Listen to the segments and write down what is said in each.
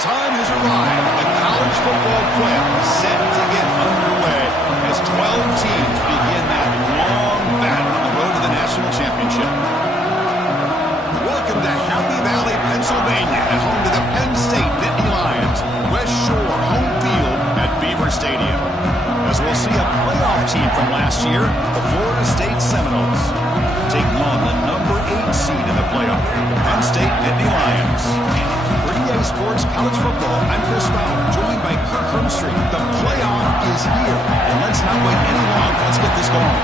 time has arrived. The college football playoff is set to get underway as 12 teams begin that long battle on the road to the national championship. Welcome to Happy Valley, Pennsylvania, at home to the Penn State Nittany Lions. West Shore home field at Beaver Stadium. As we'll see a playoff team from last year, the Florida State Seminoles, taking on the number 8 seed in the playoff, Penn State Nittany Lions. For EA Sports College Football, I'm Chris Fowler, joined by Kirk Hermstreet. The playoff is here, and let's not wait any longer. Let's get this going.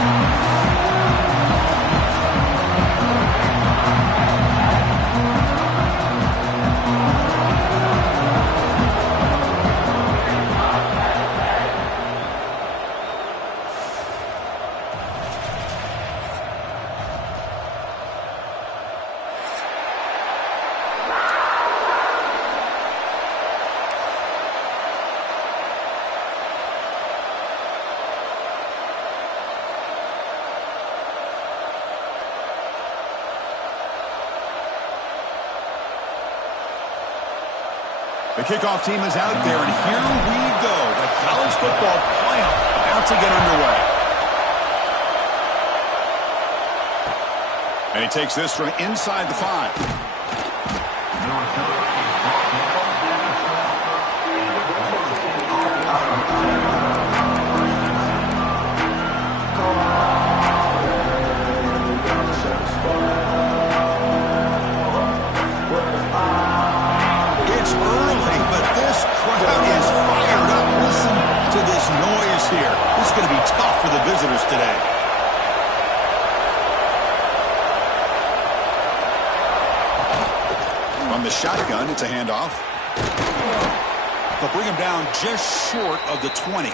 The kickoff team is out there, and here we go. The college football playoff about to get underway. And he takes this from inside the 5. Here. This is going to be tough for the visitors today. From the shotgun, it's a handoff. They'll bring him down just short of the 20.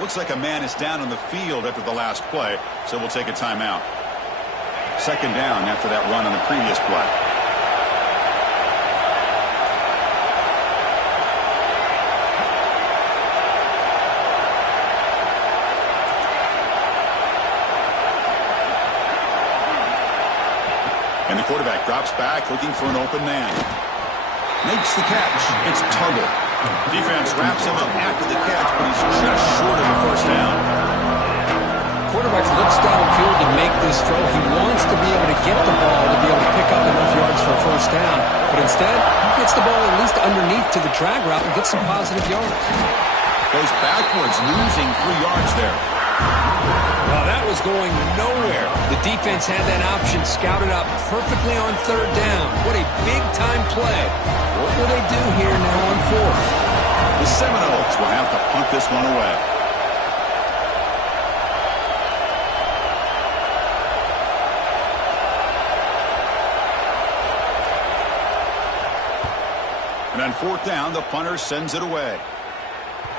Looks like a man is down on the field after the last play, so we'll take a timeout. Second down after that run on the previous play. And the quarterback drops back, looking for an open man. Makes the catch. It's Tuggle. Defense wraps him up after the catch, but he's just short of the first down. Quarterback looks downfield to make this throw. He wants to be able to get the ball to be able to pick up enough yards for a first down. But instead, he gets the ball at least underneath to the drag route and gets some positive yards. Goes backwards, losing 3 yards there. Well, that was going nowhere. The defense had that option scouted up perfectly on third down. What a big-time play. What will they do here now on 4th? The Seminoles will have to punt this one away. And on 4th down, the punter sends it away.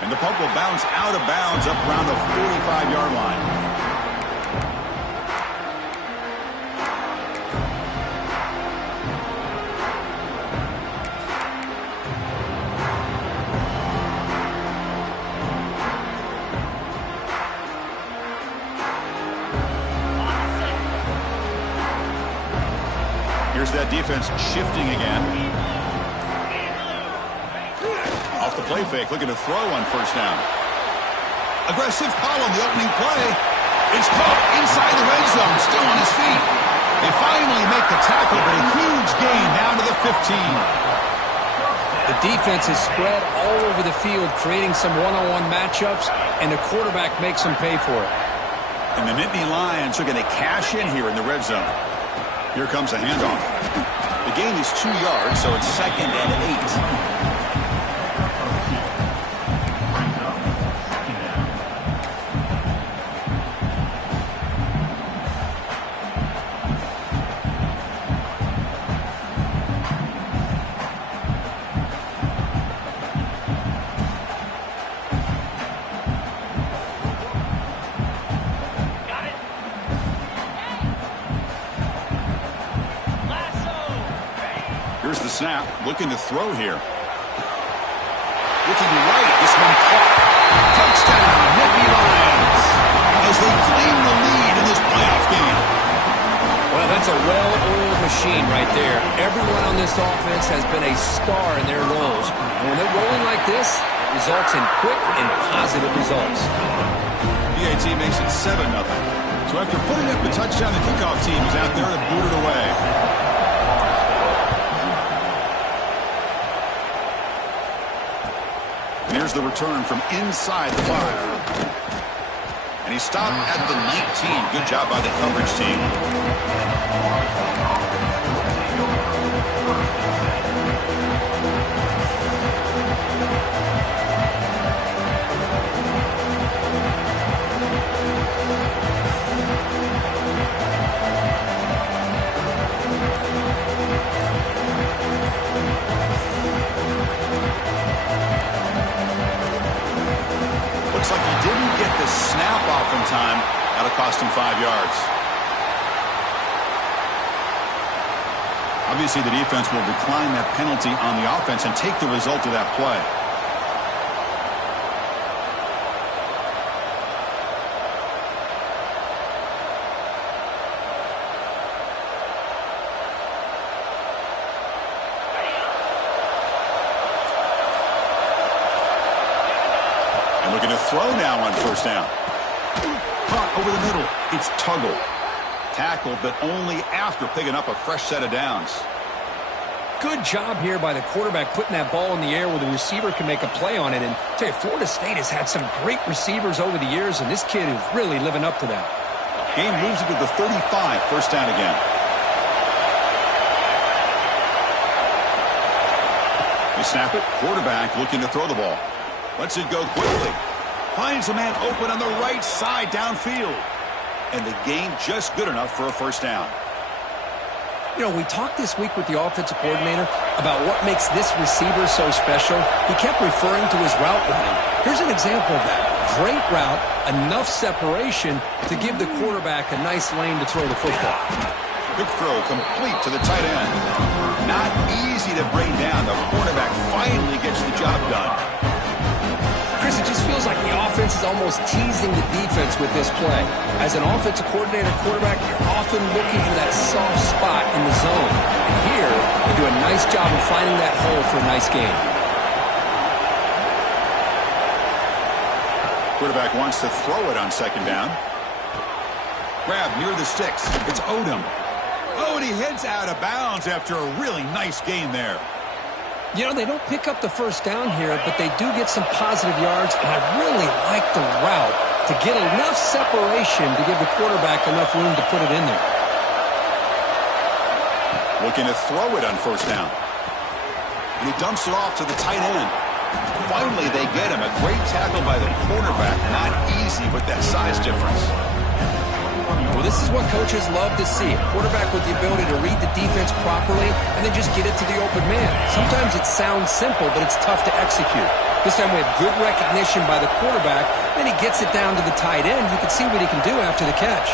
And the punt will bounce out of bounds up around the 45-yard line. Here's that defense shifting again. Off the play fake, looking to throw on first down. Aggressive call on the opening play. It's caught inside the red zone, still on his feet. They finally make the tackle, but a huge gain down to the 15. The defense is spread all over the field, creating some one-on-one matchups, and the quarterback makes them pay for it. And the Nittany Lions are going to cash in here in the red zone. Here comes a handoff. The gain is 2 yards, so it's 2nd and 8. Here's the snap, looking to throw here. Looking right, this one caught. Touchdown, Nittany Lions, as they claim the lead in this playoff game. Well, That's a well-oiled machine right there. Everyone on this offense has been a star in their roles. And when they're rolling like this, it results in quick and positive results. PAT makes it 7-0. So after putting up the touchdown, the kickoff team is out there to boot it away. And here's the return from inside the 5. And he stopped at the 19. Good job by the coverage team. Looks like he didn't get the snap off in time. That'll cost him 5 yards. Obviously, the defense will decline that penalty on the offense and take the result of that play. Looking to throw now on first down. Caught over the middle. It's Tuggle. Tackled, but only after picking up a fresh set of downs. Good job here by the quarterback putting that ball in the air where the receiver can make a play on it. And I tell you, Florida State has had some great receivers over the years, and this kid is really living up to that. Game moves it to the 35. First down again. They snap it. Quarterback looking to throw the ball. Lets it go quickly. Finds a man open on the right side downfield. And the gain just good enough for a first down. You know, we talked this week with the offensive coordinator about what makes this receiver so special. He kept referring to his route running. Here's an example of that. Great route, enough separation to give the quarterback a nice lane to throw the football. Quick throw complete to the tight end. Not easy to bring down. The quarterback finally gets the job done. Chris, it just feels like the offense is almost teasing the defense with this play. As an offensive coordinator quarterback, you're often looking for that soft spot in the zone. And here, they do a nice job of finding that hole for a nice gain. Quarterback wants to throw it on second down. Grab near the sticks. It's Odom. Oh, and he heads out of bounds after a really nice gain there. You know, they don't pick up the first down here, but they do get some positive yards, and I really like the route to get enough separation to give the quarterback enough room to put it in there. Looking to throw it on first down. And he dumps it off to the tight end. Finally, they get him. A great tackle by the quarterback. Not easy with that size difference. Well, this is what coaches love to see. A quarterback with the ability to read the defense properly and then just get it to the open man. Sometimes it sounds simple, but it's tough to execute. This time we have good recognition by the quarterback. Then he gets it down to the tight end. You can see what he can do after the catch.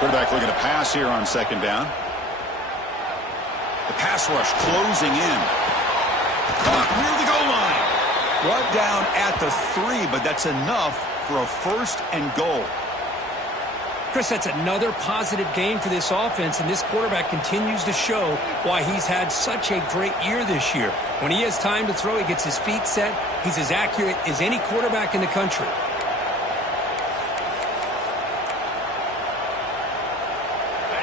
Quarterback looking to pass here on second down. The pass rush closing in. Caught near the goal line. Brought down at the 3, but that's enough for a first and goal. Chris, that's another positive game for this offense, and this quarterback continues to show why he's had such a great year this year. When he has time to throw, he gets his feet set. He's as accurate as any quarterback in the country.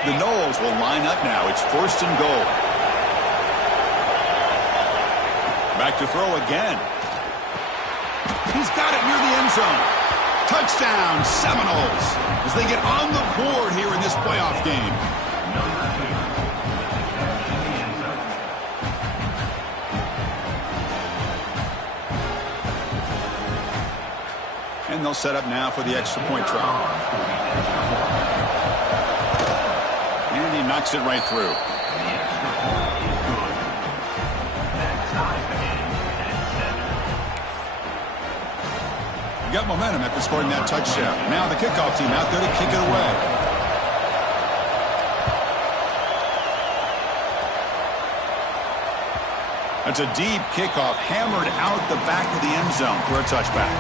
The Noles will line up now. It's first and goal. Back to throw again. He's got it near the end zone. Touchdown, Seminoles, as they get on the board here in this playoff game. And they'll set up now for the extra point try. And he knocks it right through. Got momentum after scoring that touchdown. Now the kickoff team out there to kick it away. That's a deep kickoff, hammered out the back of the end zone for a touchback.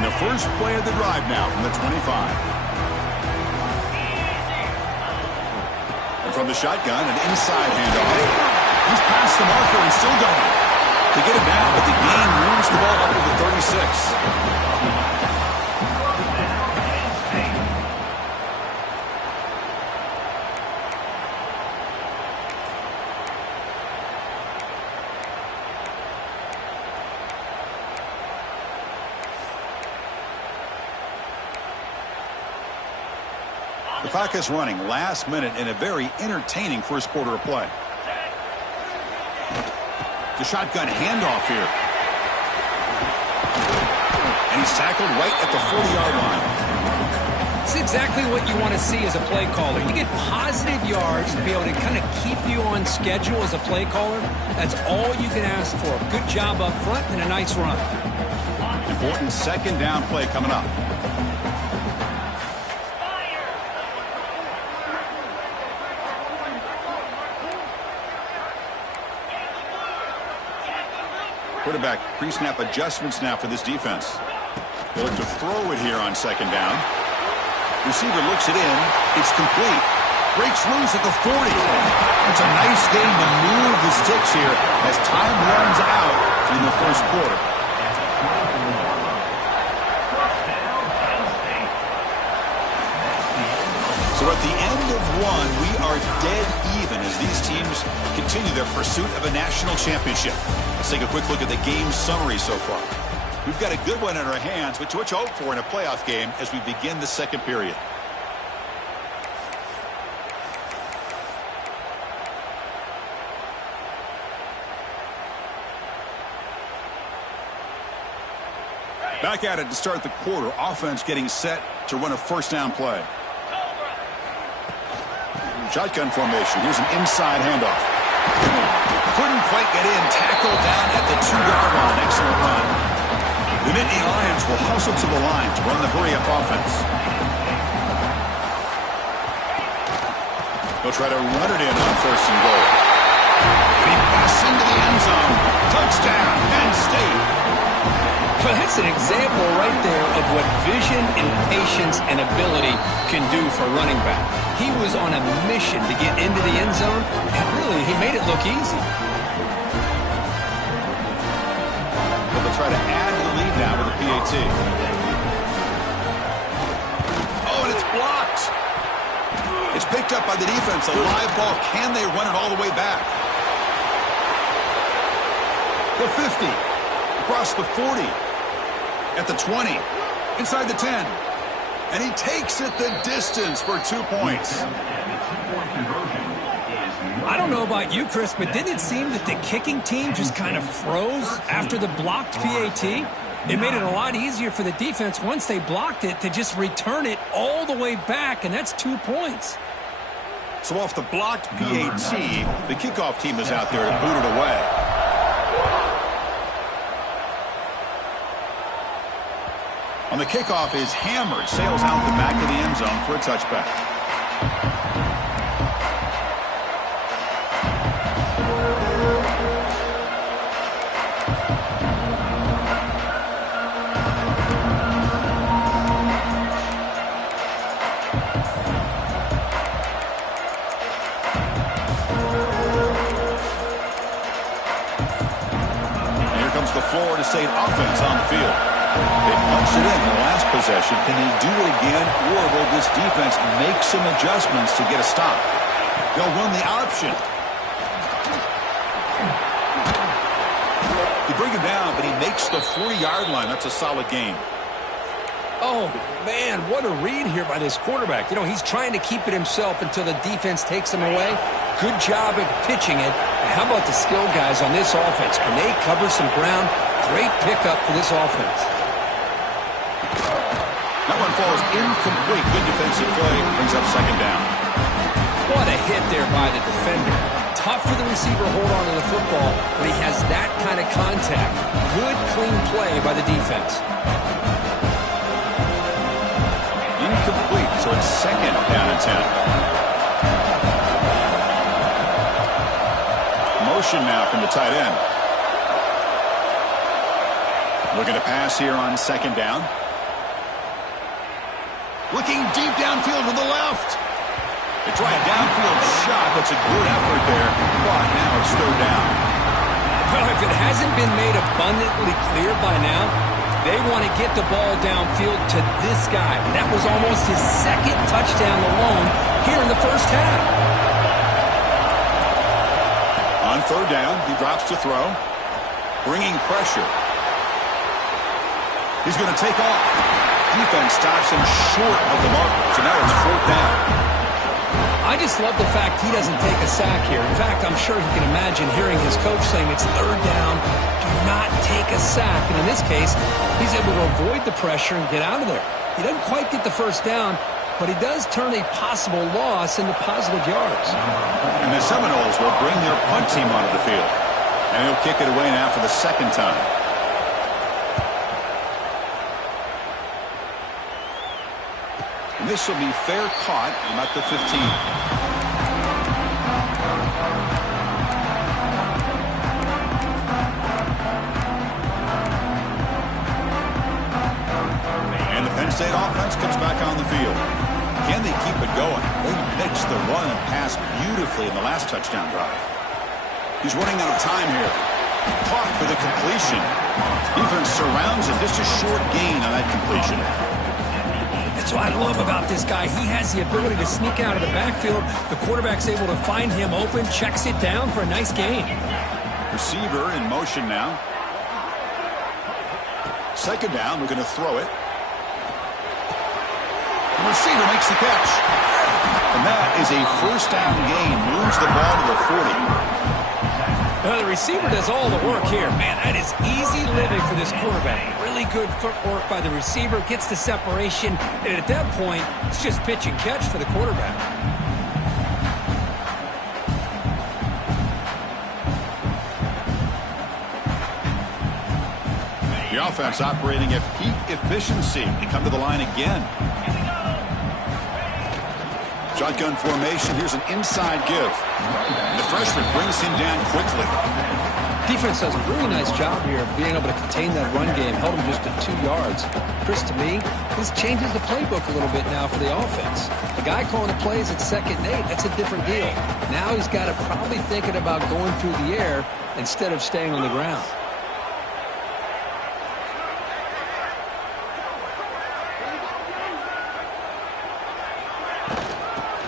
And the first play of the drive now from the 25. from the shotgun, an inside handoff. He's past the marker and still going. They get it down, but the gain moves the ball up to the 36. The clock is running last minute in a very entertaining first quarter of play. The shotgun handoff here. And he's tackled right at the 40-yard line. It's exactly what you want to see as a play caller. You get positive yards to be able to kind of keep you on schedule as a play caller. That's all you can ask for. Good job up front and a nice run. Important second down play coming up. Quarterback pre-snap adjustments now for this defense. They look to throw it here on second down. Receiver looks it in. It's complete. Breaks loose at the 40. It's a nice game to move the sticks here as time runs out in the first quarter. So at the end of one, we are dead even as these teams continue their pursuit of a national championship. Let's take a quick look at the game summary so far. We've got a good one in our hands, which what you hope for in a playoff game as we begin the second period. Back at it to start the quarter. Offense getting set to run a first down play. Shotgun formation. Here's an inside handoff. Couldn't quite get in. Tackled down at the 2-yard line. Excellent run. The Nittany Lions will hustle to the line to run the hurry-up offense. They'll try to run it in on first and goal. He busts into the end zone. Touchdown, Penn State. Well, that's an example right there of what vision and patience and ability can do for running back. He was on a mission to get into the end zone, and really, he made it look easy. Well, they'll try to add to the lead now with a PAT. Oh, and it's blocked. It's picked up by the defense. A live ball. Can they run it all the way back? The 50. Across the 40. At the 20, inside the 10, and he takes it the distance for 2 points. I don't know about you, Chris, but didn't it seem that the kicking team just kind of froze after the blocked PAT? It made it a lot easier for the defense once they blocked it to just return it all the way back, and that's 2 points. So off the blocked PAT, the kickoff team is out there to boot it away. On the kickoff is hammered, sails out the back of the end zone for a touchback. And here comes the Florida State offense on the field. They punched it in the last possession. Can they do it again, or will this defense make some adjustments to get a stop? They'll run the option. They bring him down, but he makes the 40-yard line. That's a solid gain. Oh, man, what a read here by this quarterback. You know, he's trying to keep it himself until the defense takes him away. Good job at pitching it. How about the skill guys on this offense? Can they cover some ground? Great pickup for this offense. That one falls incomplete. Good defensive play. Brings up second down. What a hit there by the defender. Tough for the receiver to hold on to the football when he has that kind of contact. Good, clean play by the defense. Incomplete, so it's second down and 10. Motion now from the tight end. Looking to pass here on second down. Looking deep downfield to the left. They try a downfield shot. That's a good effort there, but now it's third down. Well, if it hasn't been made abundantly clear by now, they want to get the ball downfield to this guy. That was almost his second touchdown alone here in the first half. On third down, he drops to throw, bringing pressure. He's going to take off. Defense stops him short of the mark, so now it's fourth down. I just love the fact he doesn't take a sack here. In fact, I'm sure he can imagine hearing his coach saying it's third down, do not take a sack. And in this case, he's able to avoid the pressure and get out of there. He doesn't quite get the first down, but he does turn a possible loss into positive yards. And the Seminoles will bring their punt team onto the field. And he'll kick it away now for the second time. And this will be fair caught at the 15. And the Penn State offense comes back on the field. Can they keep it going? They mixed the run and pass beautifully in the last touchdown drive. He's running out of time here. Caught for the completion. Defense surrounds him. Just a short gain on that completion. That's what I love about this guy. He has the ability to sneak out of the backfield. The quarterback's able to find him open, checks it down for a nice gain. Receiver in motion now. Second down, we're going to throw it. The receiver makes the catch. And that is a first down gain. Moves the ball to the 40. The receiver does all the work here. Man, that is easy living for this quarterback. Really good footwork by the receiver. Gets the separation. And at that point, it's just pitch and catch for the quarterback. The offense operating at peak efficiency. They come to the line again. Shotgun formation. Here's an inside give. And the freshman brings him down quickly. Defense does a really nice job here of being able to contain that run game. Held him just at 2 yards. Chris, to me, this changes the playbook a little bit now for the offense. The guy calling the plays at 2nd and 8, that's a different deal. Now he's got to probably thinking about going through the air instead of staying on the ground.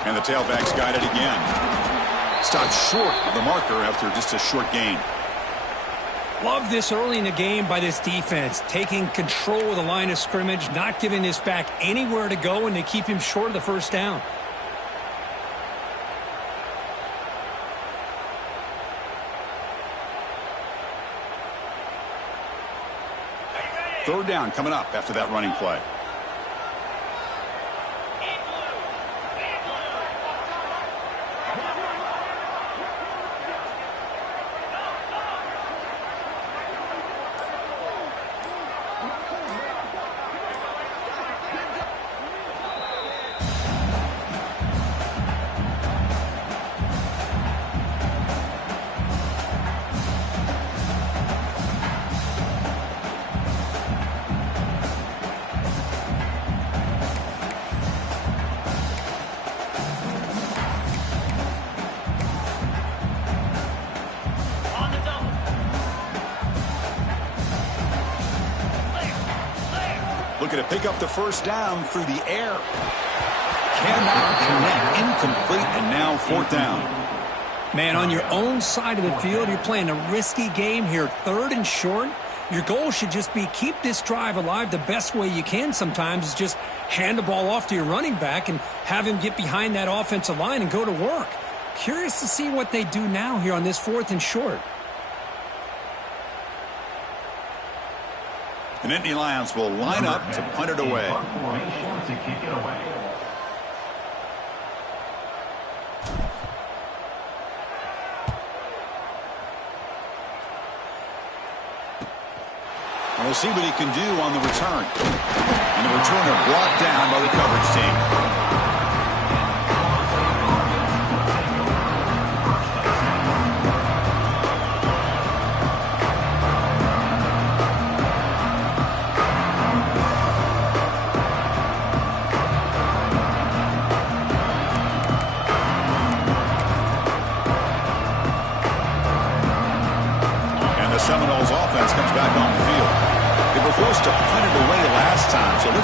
And the tailback's got it again. Stopped short of the marker after just a short gain. Love this early in the game by this defense. Taking control of the line of scrimmage, not giving this back anywhere to go, and they keep him short of the first down. Third down coming up after that running play. Looking to pick up the first down through the air. Cannot connect. Incomplete, and now fourth down. Man, on your own side of the field, you're playing a risky game here. 3rd and short. Your goal should just be keep this drive alive the best way you can sometimes is just hand the ball off to your running back and have him get behind that offensive line and go to work. Curious to see what they do now here on this 4th and short. The Nittany Lions will line up to punt it away. And we'll see what he can do on the return. And the returner brought down by the coverage team.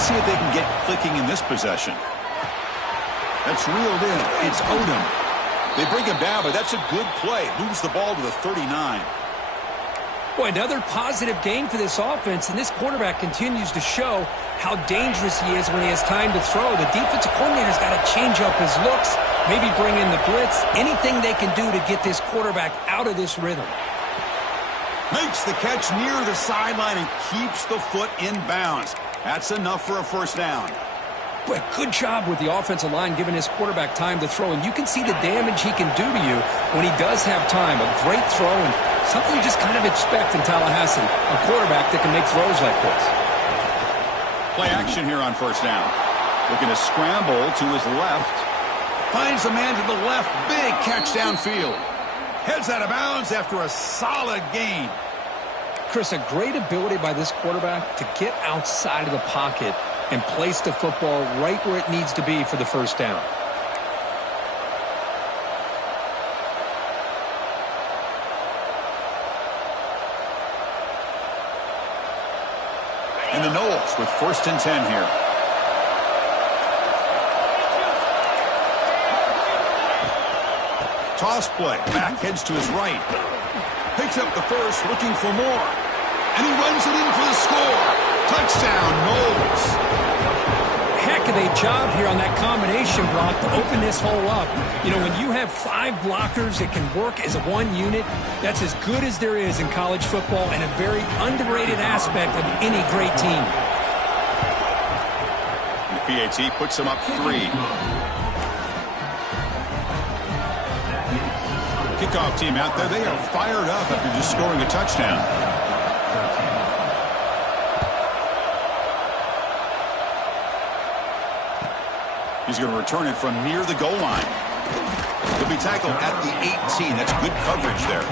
Let's see if they can get clicking in this possession. That's reeled in. It's Odom. They bring him down, but that's a good play. Moves the ball to the 39. Boy, another positive game for this offense, and this quarterback continues to show how dangerous he is when he has time to throw. The defensive coordinator's got to change up his looks, maybe bring in the blitz, anything they can do to get this quarterback out of this rhythm. Makes the catch near the sideline and keeps the foot in bounds. That's enough for a first down. Boy, good job with the offensive line giving his quarterback time to throw, and you can see the damage he can do to you when he does have time. A great throw and something you just kind of expect in Tallahassee, a quarterback that can make throws like this. Play action here on first down. Looking to scramble to his left. Finds a man to the left. Big catch downfield. Heads out of bounds after a solid gain. Chris, a great ability by this quarterback to get outside of the pocket and place the football right where it needs to be for the first down. And the Noles with 1st and 10 here. Toss play. Back heads to his right. Picks up the first, looking for more. And he runs it in for the score. Touchdown, Noles. Heck of a job here on that combination block to open this hole up. You know, when you have 5 blockers that can work as one unit, that's as good as there is in college football and a very underrated aspect of any great team. The PAT puts him up 3. Kickoff team out there, they are fired up after just scoring a touchdown. He's going to return it from near the goal line. He'll be tackled at the 18. That's good coverage there.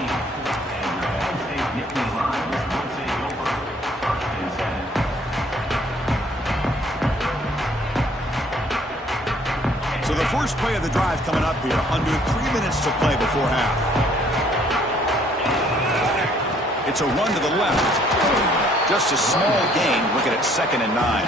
So the first play of the drive coming up here. Under 3 minutes to play before half. It's a run to the left. Just a small gain. Looking at 2nd and 9.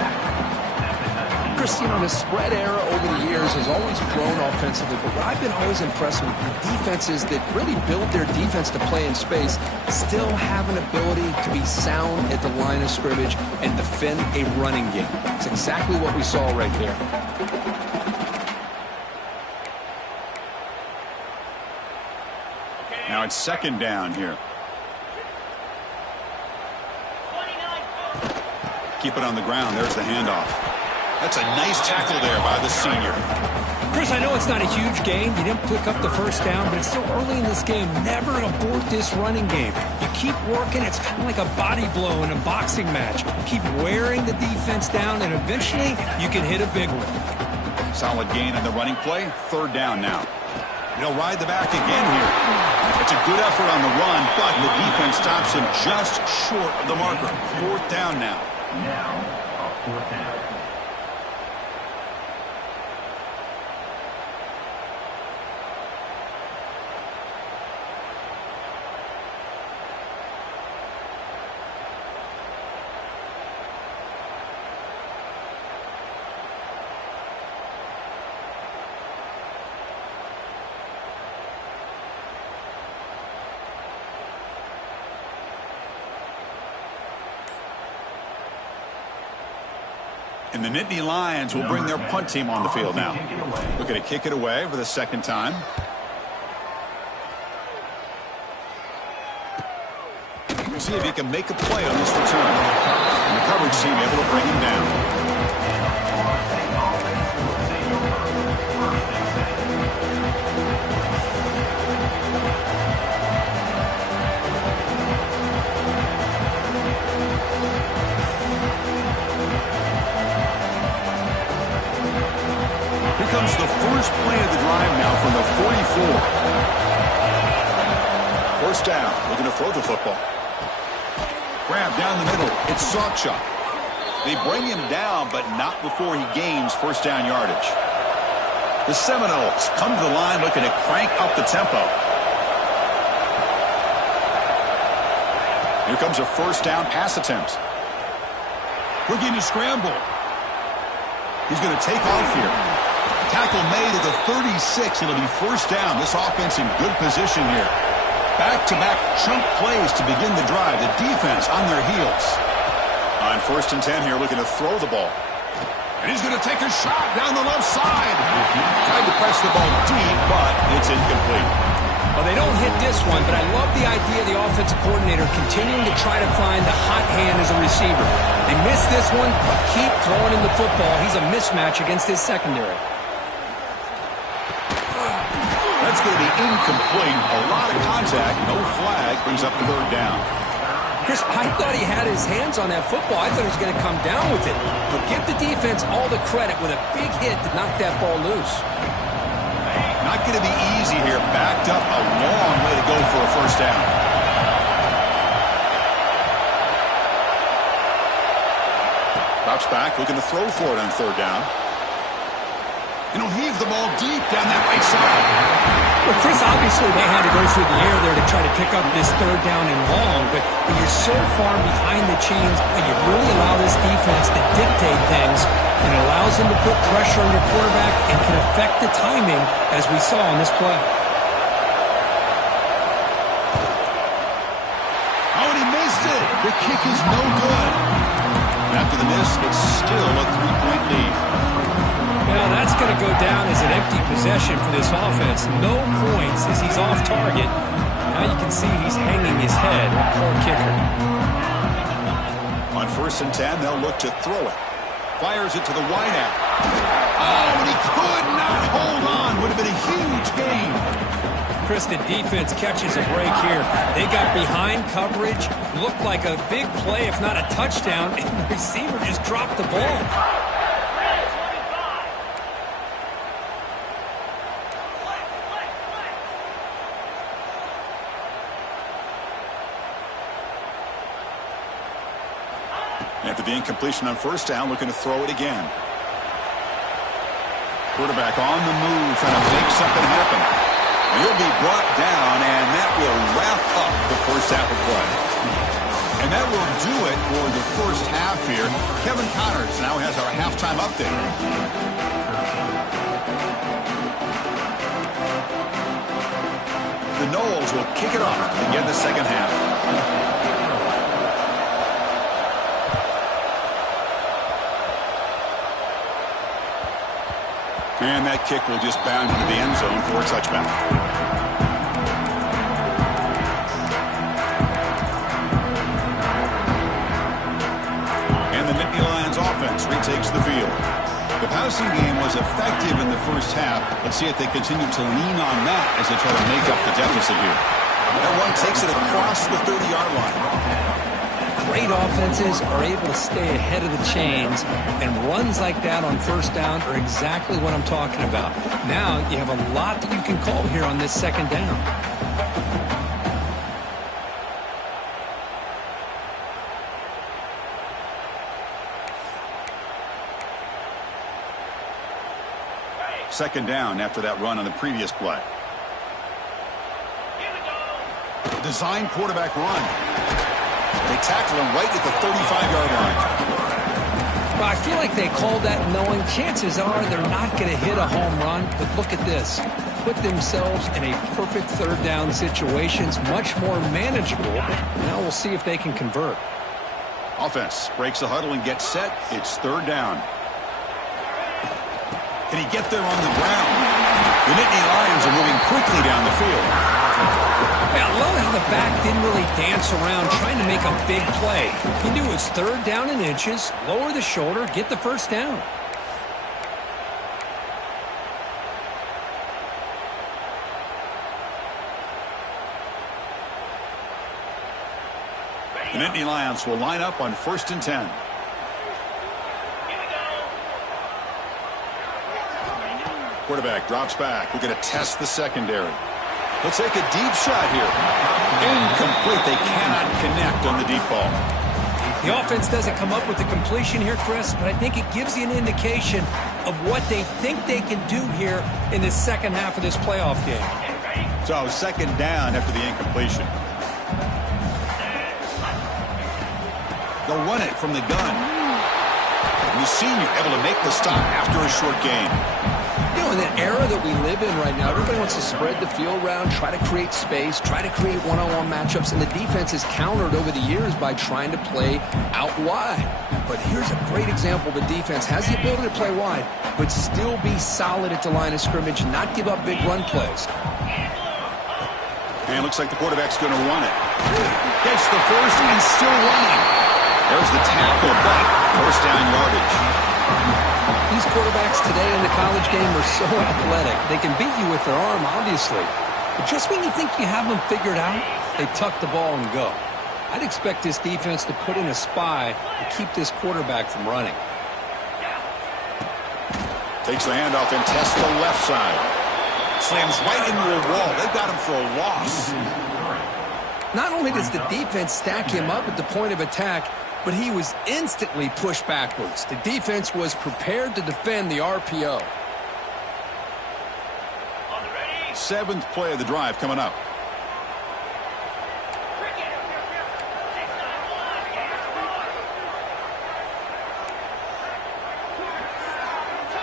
Chris, you know, the spread era over the years has always grown offensively, but what I've been always impressed with the defenses that really build their defense to play in space still have an ability to be sound at the line of scrimmage and defend a running game. It's exactly what we saw right there. Now it's 2nd down here. Keep it on the ground. There's the handoff. That's a nice tackle there by the senior. Chris, I know it's not a huge gain. You didn't pick up the first down, but it's still early in this game. Never abort this running game. You keep working. It's kind of like a body blow in a boxing match. Keep wearing the defense down, and eventually you can hit a big one. Solid gain on the running play. 3rd down now. They'll ride the back again here. It's a good effort on the run, but the defense stops him just short of the marker. 4th down now. Now, 4th down. And the Nittany Lions will bring their punt team on the field now. Looking to kick it away for the 2nd time. We'll see if he can make a play on this return. And the coverage team able to bring him down. Here comes the first play of the drive now from the 44. First down, looking to throw the football. Grab down the middle, it's Sawchuk. They bring him down, but not before he gains first down yardage. The Seminoles come to the line looking to crank up the tempo. Here comes a first down pass attempt. Looking to scramble. He's going to take off here. Tackle made at the 36. It'll be first down. This offense in good position here. Back-to-back chunk plays to begin the drive. The defense on their heels. On 1st and 10 here, looking to throw the ball. And he's going to take a shot down the left side. Tried to press the ball deep, but it's incomplete. Well, they don't hit this one, but I love the idea of the offensive coordinator continuing to try to find the hot hand as a receiver. They missed this one, but keep throwing him the football. He's a mismatch against his secondary. That's going to be incomplete. A lot of contact. No flag. Brings up the 3rd down. Chris, I thought he had his hands on that football. I thought he was going to come down with it. But give the defense all the credit with a big hit to knock that ball loose. Not going to be easy here. Backed up a long way to go for a first down. Drops back, looking to throw for it on 3rd down. And he'll heave the ball deep down that right side. Well, Chris, obviously they had to go through the air there to try to pick up this 3rd down and long, but when you're so far behind the chains, you really allow this defense to dictate things, and it allows them to put pressure on your quarterback and can affect the timing, as we saw on this play. Oh, and he missed it. The kick is no good. After the miss, it's still a 3-point lead. Well, that's going to go down as an empty possession for this offense. No points as he's off target. Now you can see he's hanging his head. Poor kicker. On 1st and 10, they'll look to throw it. Fires it to the wideout. Oh, and he could not hold on. Would have been a huge gain. Chris, the defense catches a break here. They got behind coverage. Looked like a big play, if not a touchdown, and the receiver just dropped the ball. After the incompletion on 1st down, looking to throw it again. Quarterback on the move, trying to make something happen. And he'll be brought down, and that will wrap up the first half of play. And that will do it for the first half here. Kevin Connors now has our halftime update. The Noles will kick it off to begin the second half. And that kick will just bound into the end zone for a touchback. And the Nittany Lions offense retakes the field. The passing game was effective in the first half. Let's see if they continue to lean on that as they try to make up the deficit here. That one takes it across the 30-yard line. Great offenses are able to stay ahead of the chains, and runs like that on 1st down are exactly what I'm talking about. Now you have a lot that you can call here on this 2nd down. Second down after that run on the previous play. Design quarterback run. They tackle him right at the 35-yard line. Well, I feel like they called that knowing chances are they're not going to hit a home run. But look at this. Put themselves in a perfect 3rd down situation. It's much more manageable. Now we'll see if they can convert. Offense breaks the huddle and gets set. It's 3rd down. Can he get there on the ground? The Nittany Lions are moving quickly down the field. Yeah, I love how the back didn't really dance around trying to make a big play. He knew it was 3rd down in inches, lower the shoulder, get the first down. The Nittany Lions will line up on 1st and 10. Quarterback drops back. We're going to test the secondary. He'll take a deep shot here. Incomplete. They cannot connect on the deep ball. The offense doesn't come up with the completion here, Chris, but I think it gives you an indication of what they think they can do here in the second half of this playoff game. So 2nd down after the incompletion. They'll run it from the gun. And the senior able to make the stop after a short gain. You know, in the era that we live in right now, everybody wants to spread the field around, try to create space, try to create one-on-one matchups, and the defense has countered over the years by trying to play out wide. But here's a great example. The defense has the ability to play wide, but still be solid at the line of scrimmage and not give up big run plays. And it looks like the quarterback's going to run it. Gets the first and still running. There's the tackle, but first down yardage. These quarterbacks today in the college game are so athletic. They can beat you with their arm, obviously. But just when you think you have them figured out, they tuck the ball and go. I'd expect this defense to put in a spy to keep this quarterback from running. Takes the handoff and tests the left side. Slams right into a wall. They've got him for a loss. Not only does the defense stack him up at the point of attack, but he was instantly pushed backwards. The defense was prepared to defend the RPO. Seventh play of the drive coming up.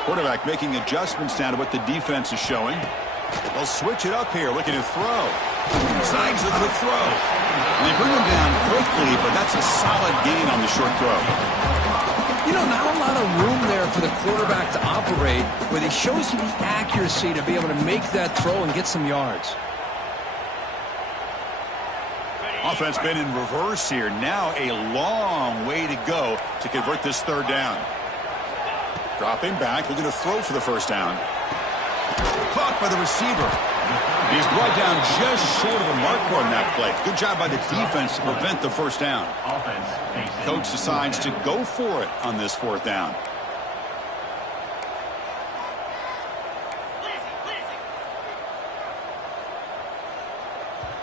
Quarterback making adjustments down to what the defense is showing. They'll switch it up here, looking to throw. Signs of the throw. And they bring him down quickly, but that's a solid gain on the short throw. You know, not a lot of room there for the quarterback to operate, but he shows you the accuracy to be able to make that throw and get some yards. Offense been in reverse here. Now a long way to go to convert this third down. Dropping back, looking to throw for the first down. Caught by the receiver. He's brought down just short of a marker on that play. Good job by the defense to prevent the first down. Coach decides to go for it on this fourth down.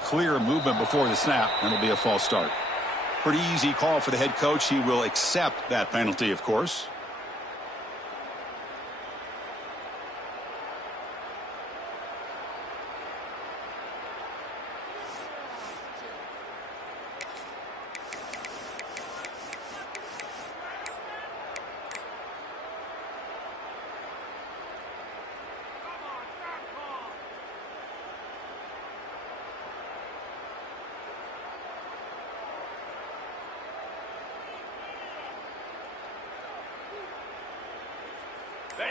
Clear movement before the snap, and it'll be a false start. Pretty easy call for the head coach. He will accept that penalty, of course.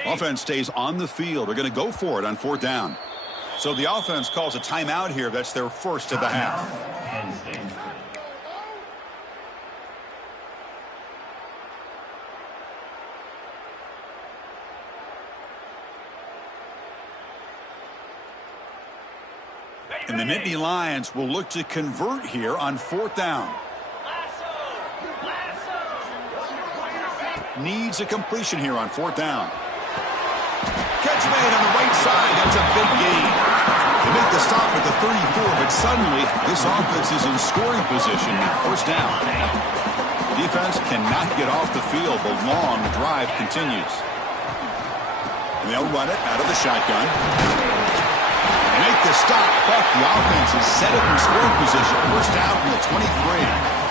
Offense stays on the field. They're going to go for it on fourth down. So the offense calls a timeout here. That's their first of the half. And the Nittany Lions will look to convert here on fourth down. Needs a completion here on fourth down. Catch made on the right side. That's a big gain. They make the stop at the 34, but suddenly this offense is in scoring position at first down. Defense cannot get off the field. The long drive continues. And they'll run it out of the shotgun. They make the stop, but the offense is set up in scoring position. First down from the 23.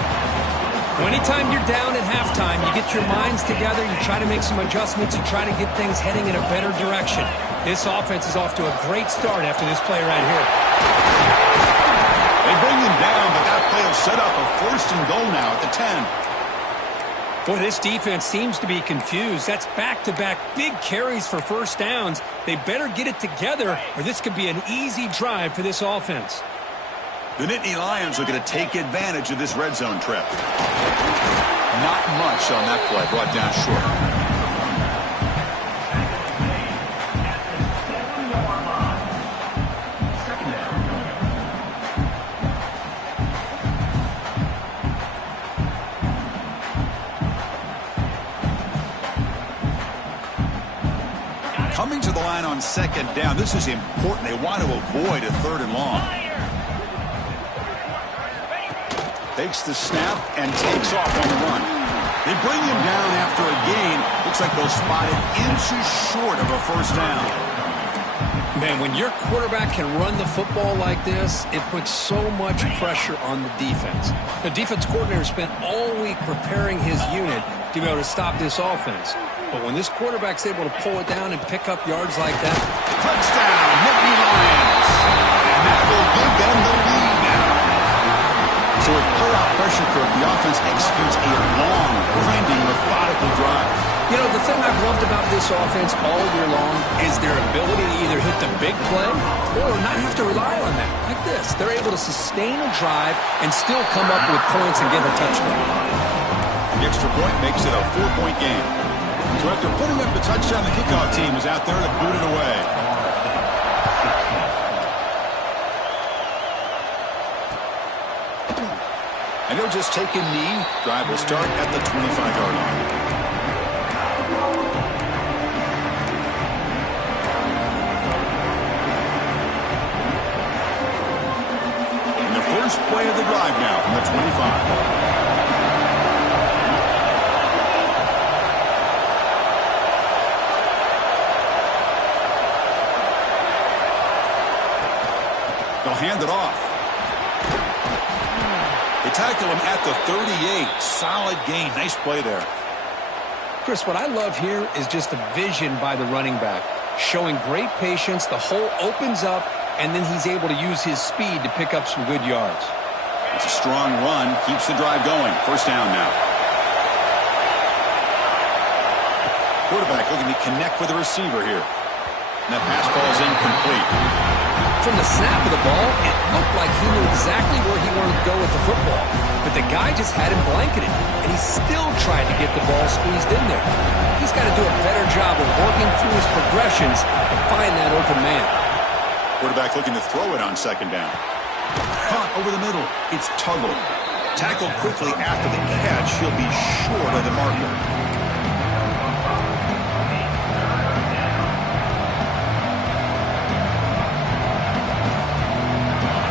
Anytime you're down at halftime, you get your minds together, you try to make some adjustments, you try to get things heading in a better direction. This offense is off to a great start after this play right here. They bring him down, but that play will set up a first and goal now at the 10. Boy, this defense seems to be confused. That's back-to-back big carries for first downs. They better get it together, or this could be an easy drive for this offense. The Nittany Lions are going to take advantage of this red zone trip. Not much on that play, brought down short. Coming to the line on second down, this is important. They want to avoid a third and long. Takes the snap and takes off on the run. They bring him down after a gain. Looks like they'll spot it inches short of a first down. Man, when your quarterback can run the football like this, it puts so much pressure on the defense. The defense coordinator spent all week preparing his unit to be able to stop this offense. But when this quarterback's able to pull it down and pick up yards like that. Touchdown, Nittany Lions. And that will give them the lead now. So with playoff pressure curve, the offense executes a long, grinding, methodical drive. You know, the thing I've loved about this offense all year long is their ability to either hit the big play or not have to rely on that. Like this, they're able to sustain a drive and still come up with points and get a touchdown. The extra point makes it a 4-point game. So after putting up the touchdown, the kickoff team is out there to boot it away. And they'll just take a knee. Drive will start at the 25-yard line. First play of the drive now from the 25. They'll hand it off. They tackle him at the 38. Solid gain. Nice play there. Chris, what I love here is just the vision by the running back. Showing great patience. The hole opens up, and then he's able to use his speed to pick up some good yards. It's a strong run. Keeps the drive going. First down now. Quarterback looking to connect with the receiver here. And that pass ball is incomplete. From the snap of the ball, it looked like he knew exactly where he wanted to go with the football. But the guy just had him blanketed, and he still tried to get the ball squeezed in there. He's got to do a better job of working through his progressions to find that open man. Quarterback looking to throw it on second down. Caught over the middle. It's Tuggle. Tackled quickly after the catch. He'll be short of the marker.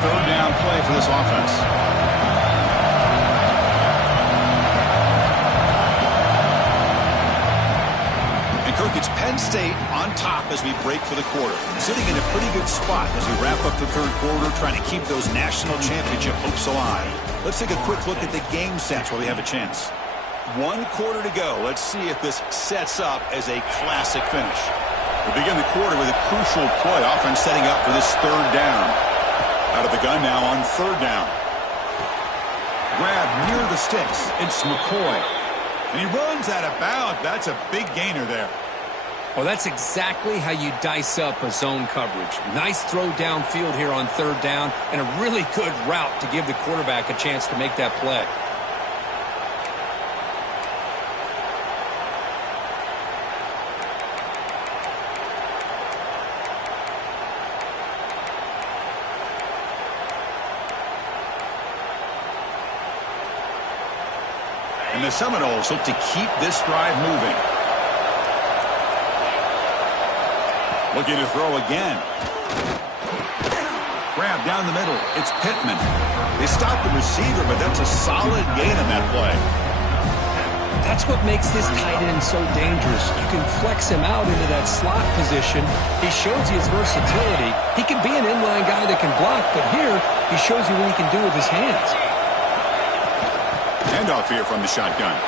Third down play for this offense. It's Penn State on top as we break for the quarter. Sitting in a pretty good spot as we wrap up the third quarter, trying to keep those national championship hopes alive. Let's take a quick look at the game sets while we have a chance. 1 quarter to go. Let's see if this sets up as a classic finish. We begin the quarter with a crucial play. Offense setting up for this third down. Out of the gun now on third down. Grab near the sticks. It's McCoy. And he runs out of bounds. That's a big gainer there. Well, that's exactly how you dice up a zone coverage. Nice throw downfield here on third down, and a really good route to give the quarterback a chance to make that play. And the Seminoles look to keep this drive moving. Looking to throw again. Grab down the middle. It's Pittman. They stop the receiver, but that's a solid gain on that play. That's what makes this tight end so dangerous. You can flex him out into that slot position. He shows you his versatility. He can be an inline guy that can block, but here he shows you what he can do with his hands. Handoff here from the shotgun.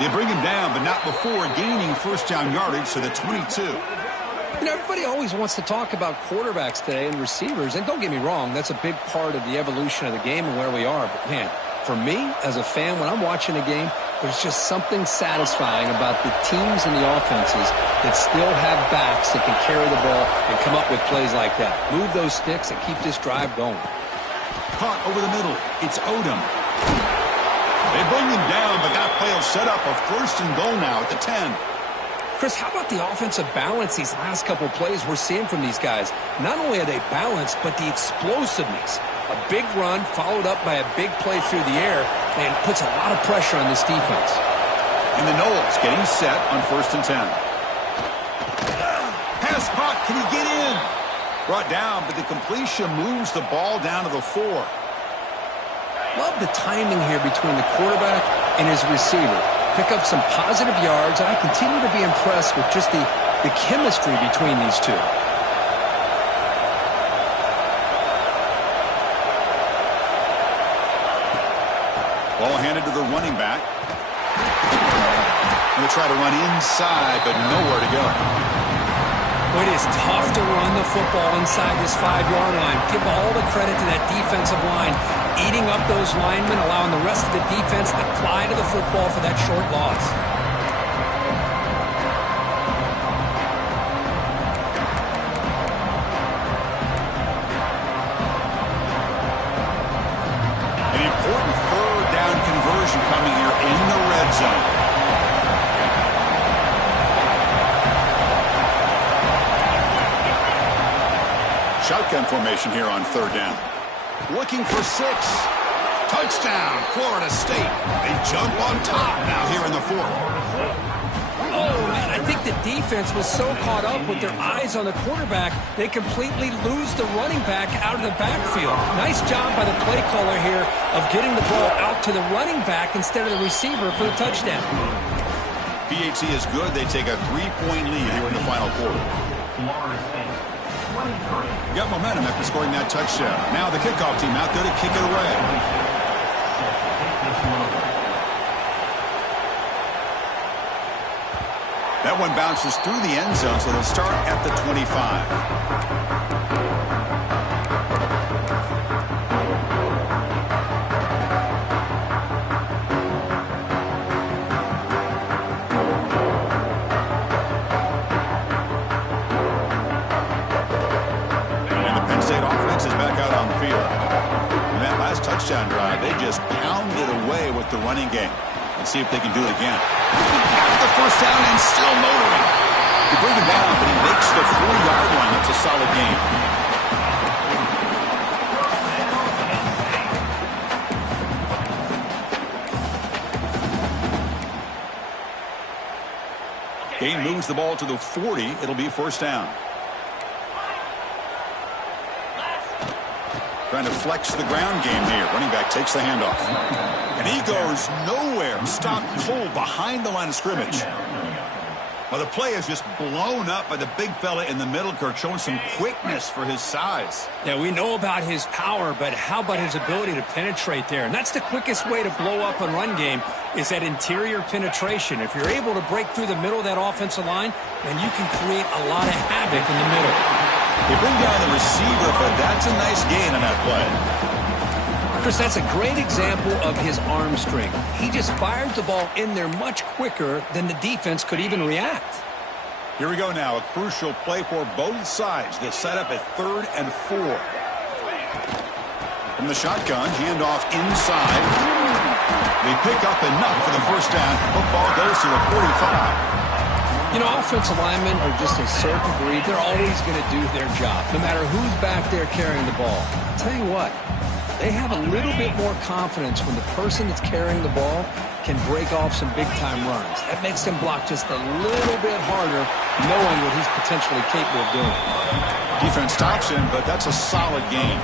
They bring him down, but not before gaining first down yardage to the 22. You know, everybody always wants to talk about quarterbacks today and receivers, and don't get me wrong, that's a big part of the evolution of the game and where we are. But, man, for me, as a fan, when I'm watching a game, there's just something satisfying about the teams and the offenses that still have backs that can carry the ball and come up with plays like that. Move those sticks and keep this drive going. Caught over the middle. It's Odom. They bring him down, but that play will set up a first and goal now at the 10. Chris, how about the offensive balance these last couple plays we're seeing from these guys? Not only are they balanced, but the explosiveness. A big run followed up by a big play through the air, and puts a lot of pressure on this defense. And the Noles getting set on first and 10. Pass caught. Can he get in? Brought down, but the completion moves the ball down to the 4. Love the timing here between the quarterback and his receiver. Pick up some positive yards, and I continue to be impressed with just the chemistry between these two. Ball handed to the running back. Going to try to run inside, but nowhere to go. It is tough to run the football inside this 5-yard line. Give all the credit to that defensive line, eating up those linemen, allowing the rest of the defense to fly to the football for that short loss. An important third down conversion coming here in the red zone. Shotgun formation here on third down. Looking for 6. Touchdown, Florida State. They jump on top now here in the fourth. Oh, man, I think the defense was so caught up with their eyes on the quarterback, they completely lose the running back out of the backfield. Nice job by the play caller here of getting the ball out to the running back instead of the receiver for the touchdown. PAT is good. They take a 3-point lead here in the final quarter. Got momentum after scoring that touchdown. Now the kickoff team out there to kick it away. That one bounces through the end zone, so they'll start at the 25. Touchdown drive. They just pounded away with the running game. Let's see if they can do it again. Got the first down and still motoring. He brings him down, but he makes the 4-yard line. That's a solid gain. Gain moves the ball to the 40. It'll be first down. Trying to flex the ground game here. Running back takes the handoff. And he goes nowhere. Stopped cold behind the line of scrimmage. Well, the play is just blown up by the big fella in the middle. Kirk showing some quickness for his size. Yeah, we know about his power, but how about his ability to penetrate there? And that's the quickest way to blow up a run game is that interior penetration. If you're able to break through the middle of that offensive line, then you can create a lot of havoc in the middle. They bring down the receiver, but that's a nice gain on that play. Chris, that's a great example of his arm strength. He just fired the ball in there much quicker than the defense could even react. Here we go now. A crucial play for both sides. They set up at 3rd and 4. From the shotgun, handoff inside. They pick up enough for the first down. Football goes to the 45. You know, offensive linemen are just a certain breed. They're always going to do their job, no matter who's back there carrying the ball. I'll tell you what, they have a little bit more confidence when the person that's carrying the ball can break off some big-time runs. That makes them block just a little bit harder, knowing what he's potentially capable of doing. Defense stops him, but that's a solid gain.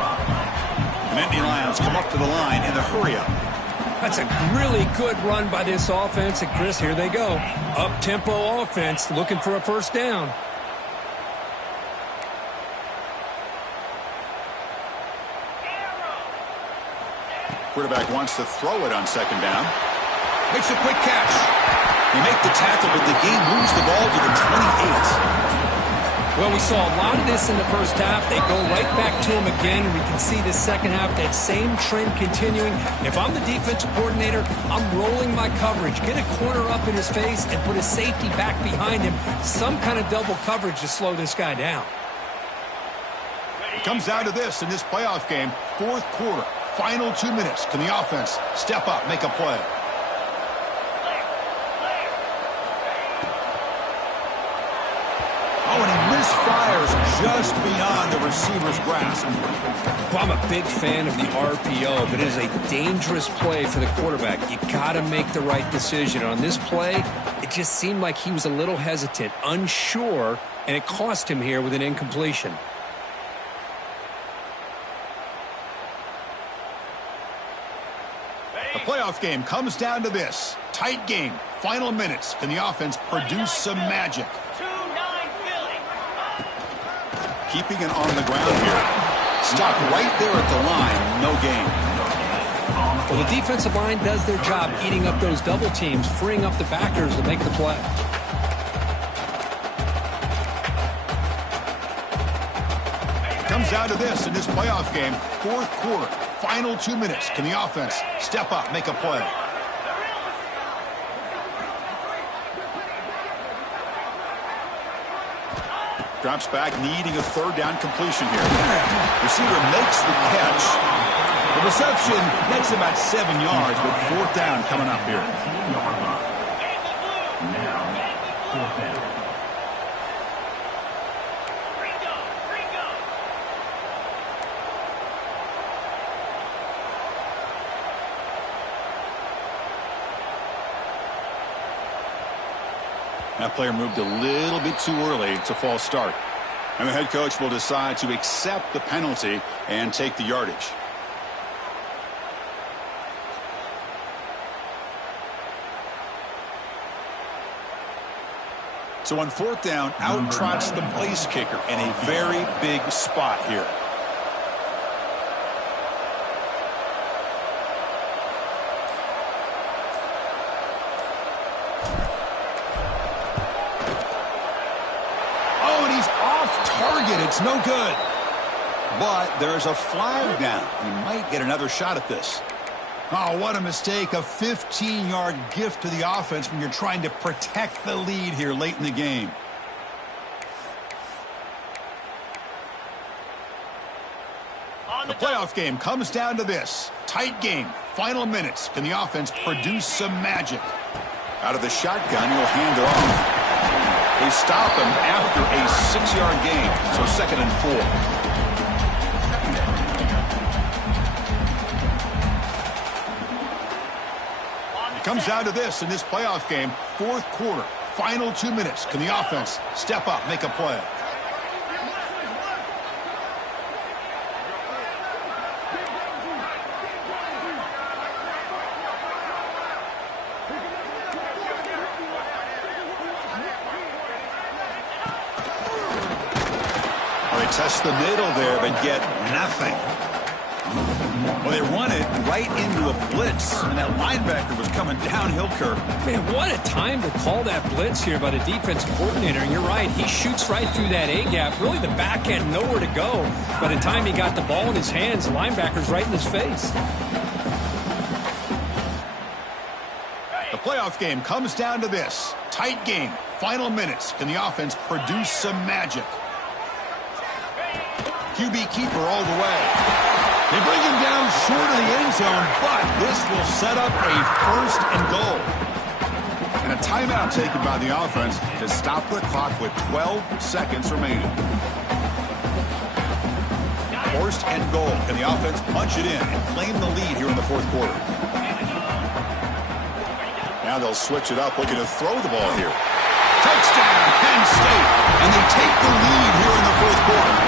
Nittany Lions come up to the line in the hurry-up. That's a really good run by this offense. And, Chris, here they go. Up-tempo offense looking for a first down. Quarterback wants to throw it on second down. Makes a quick catch. They make the tackle, but the game moves the ball to the 28. Well, we saw a lot of this in the first half. They go right back to him again. We can see the second half, that same trend continuing. If I'm the defensive coordinator, I'm rolling my coverage. Get a corner up in his face and put a safety back behind him. Some kind of double coverage to slow this guy down. It comes down to this in this playoff game. 4th quarter, final 2 minutes. Can the offense step up, make a play? Oh, and he misfires just beyond the receiver's grasp. Well, I'm a big fan of the RPO, but it is a dangerous play for the quarterback. You got to make the right decision. On this play, it just seemed like he was a little hesitant, unsure, and it cost him here with an incompletion. The playoff game comes down to this. Tight game. Final minutes. Can the offense produce some magic? Keeping it on the ground here. Stop right there at the line. No gain. Well, the defensive line does their job eating up those double teams, freeing up the backers to make the play. Comes down to this in this playoff game. Fourth quarter, final 2 minutes. Can the offense step up, make a play? Drops back, needing a third down completion here. Receiver makes the catch. The reception makes about 7 yards, but fourth down coming up here. Now, fourth down. That player moved a little bit too early. It's a false start. And the head coach will decide to accept the penalty and take the yardage. So on fourth down, out trots the place kicker in a very big spot here. Oh, and he's off target. It's no good. But there's a flag down. He might get another shot at this. Oh, what a mistake. A 15-yard gift to the offense when you're trying to protect the lead here late in the game. The playoff game comes down to this. Tight game. Final minutes. Can the offense produce some magic? Out of the shotgun, he'll hand it off. They stop him after a 6-yard gain. So 2nd and 4. It comes down to this in this playoff game. Fourth quarter, final 2 minutes. Can the offense step up, make a play? Well, they test the middle there, but get nothing. Well, they run it right into a blitz, and that linebacker was coming downhill, Kirk. Man, what a time to call that blitz here by the defense coordinator. And you're right, he shoots right through that A-gap. Really, the back had nowhere to go. By the time he got the ball in his hands, the linebacker's right in his face. The playoff game comes down to this. Tight game, final minutes. Can the offense produce some magic? QB keeper all the way. They bring him down short of the end zone, but this will set up a 1st and goal. And a timeout taken by the offense to stop the clock with 12 seconds remaining. 1st and goal. Can the offense punch it in and claim the lead here in the fourth quarter? Now they'll switch it up, looking to throw the ball here. Touchdown, Penn State. And they take the lead here in the fourth quarter.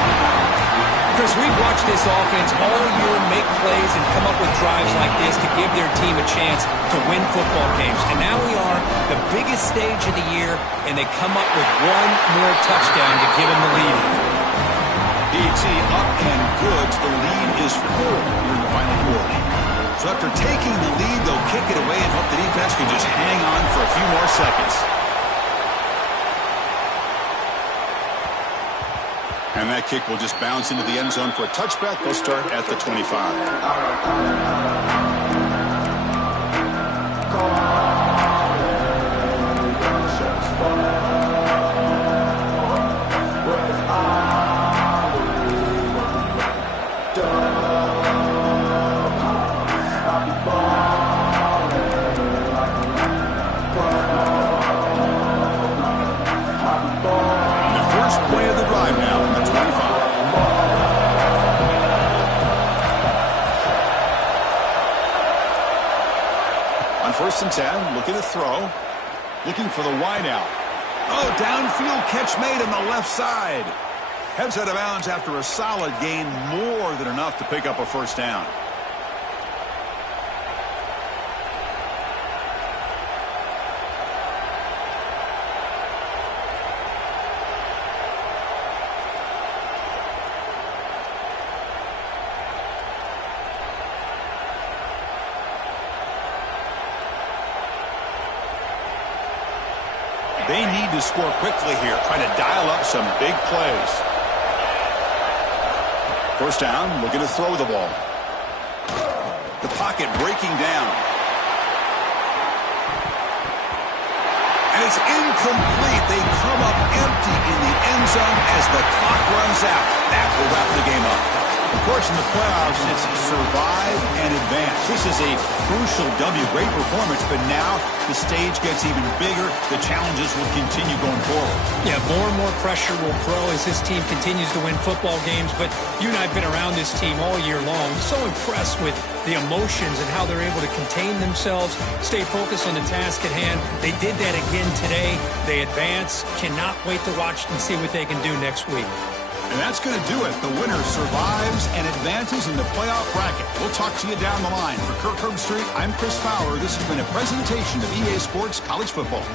Chris, we've watched this offense all year make plays and come up with drives like this to give their team a chance to win football games. And now we are the biggest stage of the year, and they come up with one more touchdown to give them the lead. DT up and good. The lead is 4 here in the final quarter. So after taking the lead, they'll kick it away and hope the defense can just hang on for a few more seconds. And that kick will just bounce into the end zone for a touchback. They'll start at the 25. First and 10, looking to throw. Looking for the wideout. Oh, downfield catch made on the left side. Heads out of bounds after a solid gain, more than enough to pick up a first down. They need to score quickly here, trying to dial up some big plays. First down, looking to throw the ball. The pocket breaking down. And it's incomplete. They come up empty in the end zone as the clock runs out. That will wrap the game up. Of course, in the playoffs, it's survive and advance. This is a crucial W. Great performance, but now the stage gets even bigger. The challenges will continue going forward. Yeah, more and more pressure will grow as this team continues to win football games, but you and I have been around this team all year long. So impressed with the emotions and how they're able to contain themselves, stay focused on the task at hand. They did that again today. They advance. Cannot wait to watch and see what they can do next week. And that's going to do it. The winner survives and advances in the playoff bracket. We'll talk to you down the line. For Kirk Herbstreit, I'm Chris Fowler. This has been a presentation of EA Sports College Football.